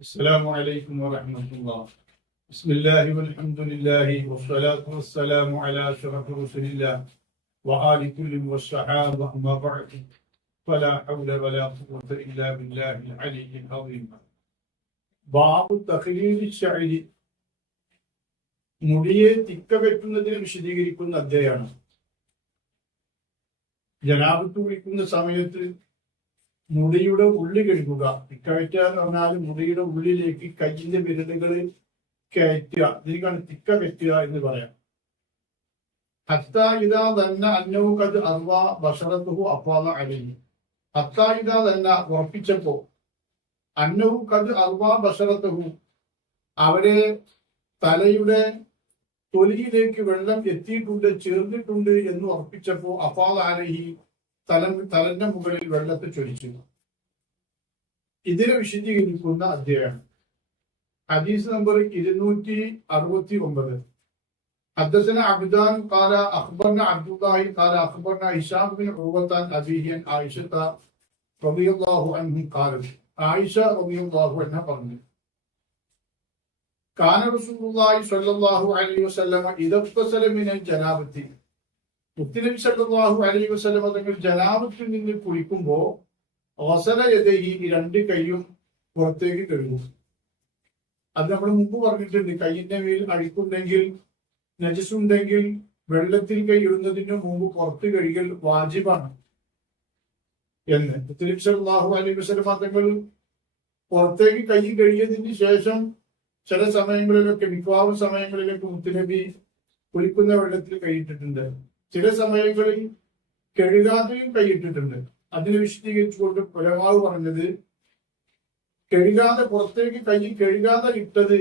السلام عليكم ورحمة الله بسم الله والحمد لله والصلاة والسلام على أشرف رسول الله وآل كل والصحابة أما بعد فلا حول ولا قوة إلا بالله العلي العظيم باب تخليل الشعر മുടിയെ തിക്ക വെട്ടുന്നതിന് വിശദീകരിക്കുന്ന അധ്യായമാണ് ജനാപത്ത് കുളിക്കുന്ന സമയത്ത് മുടിയുടെ ഉള്ളി കഴുകുക. തിക്കവറ്റ എന്ന് പറഞ്ഞാൽ മുടിയുടെ ഉള്ളിലേക്ക് കയ്യിന്റെ വിരലുകൾ കയറ്റുക. ഇതിനാണ് തിക്ക കെറ്റുക എന്ന് പറയാം. ഹത്ത ഇതാ തന്നെ അന്നവും കത് അർവ ബഷറത്തുഹു അപ്പാത അലിഞ്ഞു ഹത്ത ഇതാ തന്നെ ഉറപ്പിച്ചപ്പോ അന്നവും കത് അർവ ബഷറത്തുഹു അവരെ തലയുടെ തൊലിയിലേക്ക് വെള്ളം എത്തിയിട്ടുണ്ട് ചേർന്നിട്ടുണ്ട് എന്ന് ഉറപ്പിച്ചപ്പോ അപ്പാത അലഹി തല തലന്റെ മുകളിൽ വെള്ളത്തെ ചൊരിച്ചു ഇതിനെ വിശദീകരിക്കുന്ന അധ്യായം ഹദീസ് നമ്പർ ഇരുന്നൂറ്റി അറുപത്തി ഒമ്പത് حدثنا عبدان قال اخبرنا عبد الله قال اخبرنا هشام بن عروة عن ابيه عن عائشة رضي الله عنه قالت عائشة رضي الله عنها قالت كان رسول الله صلى الله عليه وسلم اذا اغتسل من الجنابة മുത്തനബി സല്ലല്ലാഹു അലൈഹി വസല്ലം തങ്ങൾ ജനാബത്തിൽ നിന്ന് കുളിക്കുമ്പോ അവസര യഥയി ഈ രണ്ട് കൈയും പുറത്തേക്ക് കഴുകും. അത് നമ്മൾ മുമ്പ് പറഞ്ഞിട്ടുണ്ട് കൈയിന്റെ മേൽ അഴുക്കുണ്ടെങ്കിൽ നജസുണ്ടെങ്കിൽ വെള്ളത്തിൽ കൈ മുമ്പ് പുറത്ത് കഴുകൽ വാജിബാണ്. എന്ന് മുത്തലിബ് സല്ലല്ലാഹു അലൈഹി വസല്ലം തങ്ങൾ പുറത്തേക്ക് കൈ കഴിയതിന് ശേഷം ചില സമയങ്ങളിലൊക്കെ മിക്കവാറും സമയങ്ങളിലൊക്കെ മുത്തലബി കുളിക്കുന്ന വെള്ളത്തിൽ കൈയിട്ടിട്ടുണ്ട്. ചില സമയങ്ങളിൽ കഴുകാതെയും കൈയിട്ടിട്ടുണ്ട്. അതിനെ വിശദീകരിച്ചുകൊണ്ട് പുലമാവ് പറഞ്ഞത് കഴുകാതെ പുറത്തേക്ക് കൈ കഴുകാതെ ഇട്ടത്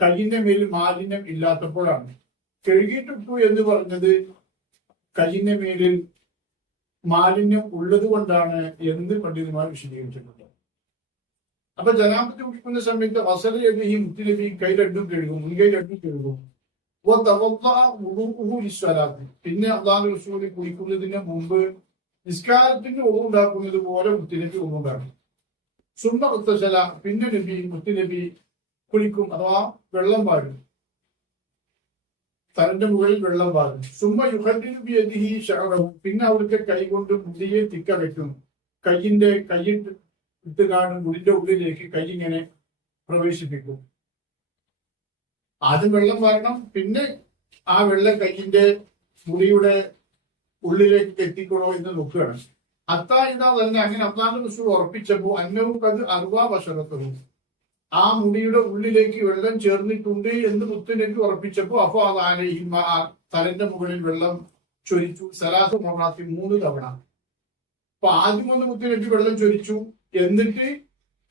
കൈയിന്റെ മേൽ മാലിന്യം ഇല്ലാത്തപ്പോഴാണ്. കഴുകിയിട്ടിട്ടു എന്ന് പറഞ്ഞത് കൈയിന്റെ മേലിൽ മാലിന്യം ഉള്ളത് കൊണ്ടാണ് എന്ന് പണ്ഡിതന്മാർ വിശദീകരിച്ചിട്ടുണ്ട്. അപ്പൊ ജനാപത്തിൽ കുടിക്കുന്ന സമയത്ത് വസല എന്ന് ഈ മുത്തുനബി കൈ രണ്ടും കഴുകും മുൻകൈ രണ്ടും കഴുകും. പിന്നെ അള്ളാഹു റസൂലി കുളിക്കുന്നതിന് മുമ്പ് നിസ്കാരത്തിന് ഒന്നുണ്ടാക്കുന്നത് പോലെ മുത്തിനബി ഒന്നുണ്ടാക്കും സുണ്ണ മുത്തശല പിന്നെ നബി മുത്തിനബി കുളിക്കും അഥവാ വെള്ളം പാടും തന്റെ മുകളിൽ വെള്ളം പാടും സുമ്മ യുഹദ്ദിഹി ശകടവും പിന്നെ അവിടുത്തെ കൈ കൊണ്ട് മുടിയെ തിക്ക വെക്കും. കയ്യിന്റെ കൈയിട്ട് ഇട്ട് കാണും. മുടിന്റെ ഉള്ളിലേക്ക് കൈ ഇങ്ങനെ പ്രവേശിപ്പിക്കും. ആദ്യം വെള്ളം വരണം. പിന്നെ ആ വെള്ളം കയ്യിന്റെ മുടിയുടെ ഉള്ളിലേക്ക് എത്തിക്കണോ എന്ന് നോക്കുകയാണ്. അത്തായിതാ തന്നെ അങ്ങനെ അബ്ദാന്റെ റസൂൽ ഉറപ്പിച്ചപ്പോ അന്നവും അത് അറുവാ വശത്തും ആ മുടിയുടെ ഉള്ളിലേക്ക് വെള്ളം ചേർന്നിട്ടുണ്ട് എന്ന് മുത്തുനബി ഉറപ്പിച്ചപ്പോ അപ്പൊ അതാണ് ഈ തലന്റെ മുകളിൽ വെള്ളം ചൊരിച്ചു. സലാസ മൊറാത്തി മൂന്ന് തവണ. അപ്പൊ ആദ്യം ഒന്ന് മുത്തുനബി വെള്ളം ചൊരിച്ചു. എന്നിട്ട്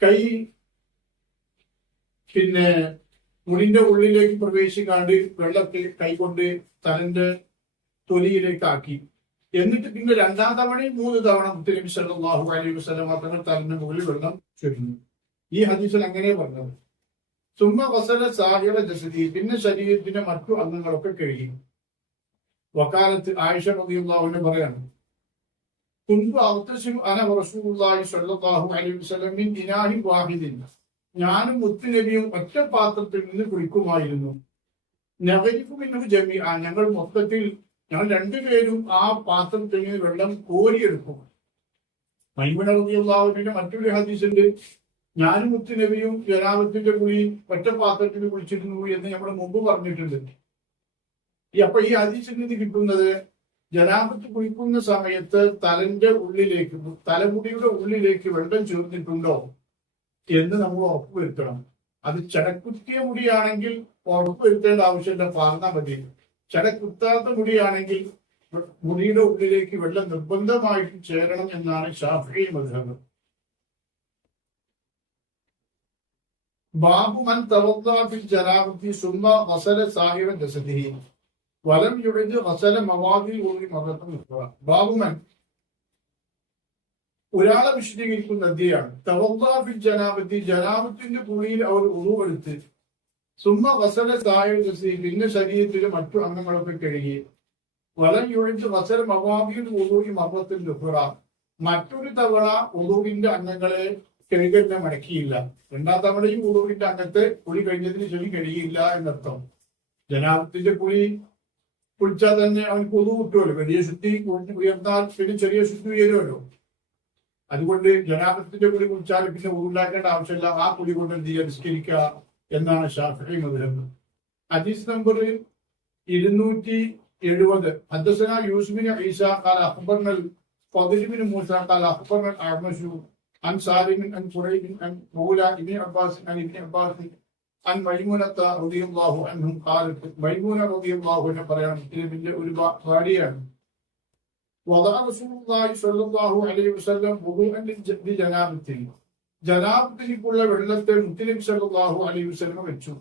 കൈ പിന്നെ മുടിന്റെ ഉള്ളിലേക്ക് പ്രവേശിക്കാണ്ട് വെള്ളത്തിൽ കൈകൊണ്ട് തലന്റെ തൊലിയിലേക്കാക്കി. എന്നിട്ട് പിന്നെ രണ്ടാം തവണയും മൂന്ന് തവണ സല്ലല്ലാഹു അലൈഹി വസല്ലം തങ്ങൾ തലന്റെ മുകളിൽ വെള്ളം ചൊരിഞ്ഞു. ഈ ഹദീസിൽ അങ്ങനെ പറഞ്ഞത്. സുമ വസല സാഹിറ ദശതി പിന്നെ ശരീരത്തിന്റെ മറ്റു അംഗങ്ങളൊക്കെ കഴുകി. വക്കാലത്ത് ആയിഷ റളിയല്ലാഹുവിനെ പറയാണ് കുന്തു അവത്തശിം അന റസൂലുള്ളാഹി സ്വല്ലല്ലാഹു അലൈഹി വസല്ലം ഇനാഹി വാഹിദിൻ. ഞാനും മുത്തുനബിയും ഒറ്റ പാത്രത്തിൽ നിന്ന് കുളിക്കുമായിരുന്നു. നഗരിക്കുമിന്നു ജമി ആ ഞങ്ങൾ മൊത്തത്തിൽ ഞങ്ങൾ രണ്ടുപേരും ആ പാത്രത്തിൽ നിന്ന് വെള്ളം കോരിയെടുക്കും. മൈമനറിയുള്ളാവിന്റെ മറ്റൊരു ഹദീസുണ്ട്. ഞാനും മുത്തുനബിയും ജനാബത്തിന്റെ കുളി ഒറ്റ പാത്രത്തിൽ കുളിച്ചിരുന്നു എന്ന് നമ്മൾ മുമ്പ് പറഞ്ഞിട്ടുണ്ട്. ഈ അപ്പൊ ഈ ഹദീസിൽ നിന്ന് കിട്ടുന്നത് ജനാബത്ത് കുളിക്കുന്ന സമയത്ത് തലന്റെ ഉള്ളിലേക്ക് തലമുടിയുടെ ഉള്ളിലേക്ക് വെള്ളം ചേർന്നിട്ടുണ്ടോ? എന്ന് നമ്മൾ ഉറപ്പുവരുത്തണം അത് ചടക്കുത്തിയ മുടിയാണെങ്കിൽ ഉറപ്പുവരുത്തേണ്ട ആവശ്യമില്ല പറഞ്ഞാൽ മതി. ചടക്കുത്താത്ത മുടിയാണെങ്കിൽ മുടിയുടെ ഉള്ളിലേക്ക് വെള്ളം നിർബന്ധമായിട്ടും ചേരണം എന്നാണ് ഷാഫി മധുരം ബാബു മൻ തവദ്ദാഫിൽ ജനാബത്തി സുമ്മ വസല സാഹിബൻ ജസദിഹി വലം യുഴഞ്ഞ് വസല മവാദിൽ മതത്തിൽ നിൽക്കുക. ബാബുമൻ ഒരാളെ വിശദീകരിക്കുന്ന നദിയാണ്. തവദ്ദാഫിൽ ജനാബത്തി ജനാബത്തിന്റെ പുളിയിൽ അവർ ഉറുവെടുത്ത് സുമ്മ വസല സായുധസി പിന്നെ ശരീരത്തിലെ മറ്റു അംഗങ്ങളൊക്കെ കഴുകി വലം യൊഴിച്ച് വസല മവാബിയും ഊറി മർമ്മത്തിൽ നുഹറ മറ്റൊരു തവണ ഉറുവിന്റെ അംഗങ്ങളെ കഴുകലിനെ മടക്കിയില്ല. രണ്ടാം തവണയും ഉറുവിന്റെ അംഗത്തെ പുളി കഴിഞ്ഞതിന് ശേഷം കഴിയില്ല എന്നർത്ഥം. ജനാബത്തിന്റെ പുളി കുളിച്ചാൽ തന്നെ അവൻ കൊതു കിട്ടുമല്ലോ വലിയ ശുദ്ധി ഉയർന്നാൽ പിന്നെ ചെറിയ ശുദ്ധി ഉയരുമല്ലോ. അതുകൊണ്ട് ജനാബത്തിന്റെ കുളി കുളിച്ചാൽ പിന്നെ ഉരുണ്ടാക്കേണ്ട ആവശ്യമില്ല ആ കുളി കൊണ്ട് എന്ത് ചെയ്യുക നിസ്കരിക്കുക എന്നാണ് ഷാഫി മധുരം ഹദീസ് നമ്പർ ഇരുന്നൂറ്റി എഴുപത് حدثنا يوسف بن عيسى قال اخبرنا الفضل بن موسى قال اخبرنا الاعمش عن سالم عن قريب عن مولى ابن عباس عن ابن عباس عن ميمونة رضي الله عنهم قالت ميمونة رضي الله عنها പറയാൻ ഇതിന്റെ ഒരു ഭാര്യയാണ് وضع رسول الله صلى الله عليه وسلم وضوءا لجنابته ജനാബത്തിലേക്കുള്ള വെള്ളത്തെ മുത്തലിം സല്ലല്ലാഹു അലൈഹി വസല്ലം വെച്ചു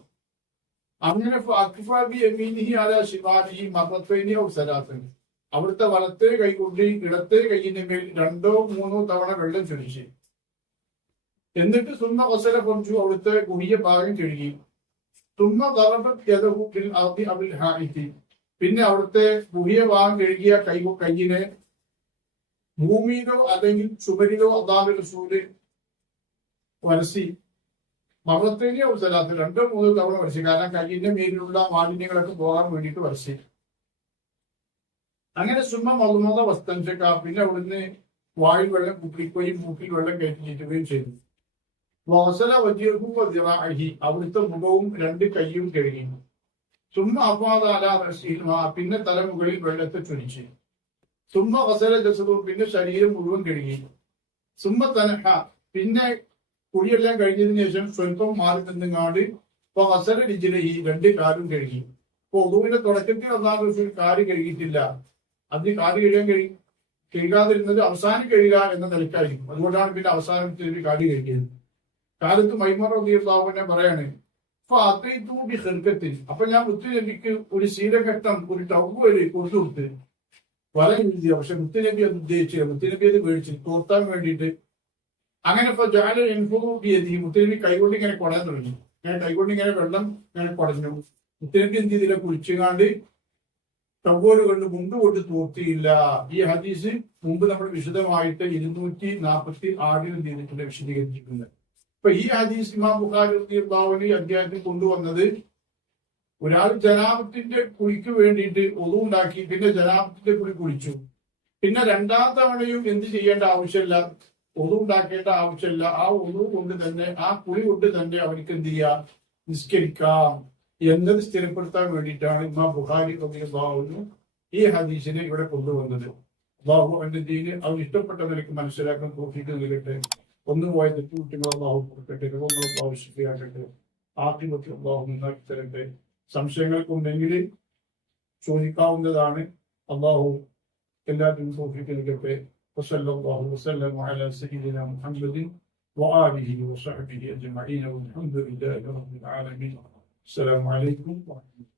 അങ്ങനെ അക്ഫാബി യമീനിഹി അല ശിവാനിഹി മറത്തൈനി ഔസലാത്തൻ അവിടുത്തെ വലത്തെ കൈ കൊണ്ട് ഇടത്തെ കൈയിന്റെ മേൽ രണ്ടോ മൂന്നോ തവണ വെള്ളം ചൊരിച്ച് എന്നിട്ട് സുന്ന വസല കുറച്ചു അവിടുത്തെ കുടിയ ഭാഗം കഴുകി സുന്ന തറബിൽ അബിൽ ഹായിത്തി പിന്നെ അവിടുത്തെ കുടിയ ഭാഗം കഴുകിയ കൈ കയ്യിനെ ഭൂമിയിലോ അല്ലെങ്കിൽ ചുമരിലോ അതാബ് റസൂൽ വരസി മരണത്തിന്റെ ഒരു സ്ഥലത്ത് രണ്ടോ മൂന്നോ തവണ വരച്ചു കാരണം കയ്യിന്റെ മേലിലുള്ള മാലിന്യങ്ങളൊക്കെ പോകാൻ വേണ്ടിയിട്ട് വരച്ചു അങ്ങനെ സുമ്മ മതുമത വസ്തഞ്ചക്ക പിന്നെ അവിടുന്ന് വായിൽ വെള്ളം കുപ്പിക്കുകയും മൂക്കിൽ വെള്ളം കയറ്റിയിട്ടുകയും ചെയ്തു. വാസല വജീർക്കും അവിടുത്തെ മുഖവും രണ്ട് കൈയും കഴുകി. സുമ അപാതാല പിന്നെ തലമുകളിൽ വെള്ളത്തെ ചൊരിച്ച് സുമ്മ വസര ജസവും പിന്നെ ശരീരം മുഴുവൻ കഴുകി. സുമ്മ തനഹ പിന്നെ കുഴിയെല്ലാം കഴിഞ്ഞതിന് ശേഷം സ്വൽപ്പം മാറി നിന്നുങ്ങാണ്ട് ഇപ്പൊ വസര രിജില ഈ രണ്ട് കാലും കഴുകി. ഇപ്പൊ ഒതുവിന്റെ തുടക്കത്തിൽ ഒന്നാം ദിവസം കാൽ കഴുകിയിട്ടില്ല. അതിന് കാൽ കഴുകാൻ കഴി കഴുകാതിരുന്നത് അവസാനം കഴുകുക എന്ന നിലക്കായിരിക്കും അതുകൊണ്ടാണ് പിന്നെ അവസാനത്തിൽ കാൽ കഴുകിയത്. കാലത്ത് മൈമറ ഉദീർത്താവിനെ പറയാണ് അപ്പൊ അതൂടി ഹെർക്കത്തിൽ അപ്പൊ ഞാൻ മുത്തുനബിക്ക് ഒരു ശീലഘട്ടം ഒരു ടവൽ കൊടുത്തു കൊടുത്ത് പല എഴുതിയ പക്ഷെ മുത്തുനബി അത് ഉദ്ദേശിച്ചില്ല. മുത്തുനബി അത് മേടിച്ചു തോർത്താൻ വേണ്ടിയിട്ട് അങ്ങനെ ഇപ്പൊ ജാല എൻഫോബി മുത്തുനബി കൈകൊണ്ട് ഇങ്ങനെ കുടയാൻ തുടങ്ങി. ഇങ്ങനെ കൈകൊണ്ട് ഇങ്ങനെ വെള്ളം ഇങ്ങനെ കുടഞ്ഞു. മുത്തുനബി എന്ത് ചെയ്തില്ല? കുളിച്ചുകാണ്ട് ടവോൽ കൊണ്ട് മുണ്ട് കൊണ്ട് തോർത്തിയില്ല. ഈ ഹദീസ് മുമ്പ് നമ്മൾ വിശദമായിട്ട് ഇരുന്നൂറ്റി നാൽപ്പത്തി ആറിൽ എന്ത് ചെയ്തിട്ടുണ്ട് വിശദീകരിച്ചിട്ടുണ്ട്. ഇപ്പൊ ഈ ഹദീസ് ഇമാം ബുഖാരി ബാവലി അധ്യായത്തിൽ കൊണ്ടുവന്നത് ഒരാൾ ജനാബത്തിന്റെ കുളിക്ക് വേണ്ടിയിട്ട് ഒതുണ്ടാക്കി പിന്നെ ജനാബത്തിന്റെ കുളി കുളിച്ചു പിന്നെ രണ്ടാം തവണയും എന്ത് ചെയ്യേണ്ട ആവശ്യമില്ല ഒതു ഉണ്ടാക്കേണ്ട ആവശ്യമില്ല. ആ ഒതു കൊണ്ട് തന്നെ ആ കുളി കൊണ്ട് തന്നെ അവർക്ക് എന്ത് ചെയ്യാം? നിസ്കരിക്കാം. എന്നത് സ്ഥിരപ്പെടുത്താൻ വേണ്ടിയിട്ടാണ് ഇമാം ബുഖാരി ബാഹുവിന് ഈ ഹദീസിനെ ഇവിടെ കൊണ്ടുവന്നത്. ബാഹു അവന്റെ ദീന് അവൻ ഇഷ്ടപ്പെട്ട നിലയ്ക്ക് മനസ്സിലാക്കാൻ തോഫിക്ക് നൽകട്ടെ. ഒന്നും പോയ തെറ്റുകുട്ടികൾ ബാഹു കൊടുക്കട്ടെ രോഗങ്ങൾ ആവശ്യത്തിലാക്കട്ടെ ആദ്യമത്തിൽ ബാഹു നന്നാക്കി തരട്ടെ സംശയങ്ങൾക്കുണ്ടെങ്കിൽ ചോദിക്കാവുന്നതാണ് അള്ളാഹു എല്ലാത്തിനും തോഫിക്ക് നൽകട്ടെ وصلى الله وسلم على سيدنا محمد وآله وصحبه أجمعين والحمد لله رب العالمين السلام عليكم ورحمة الله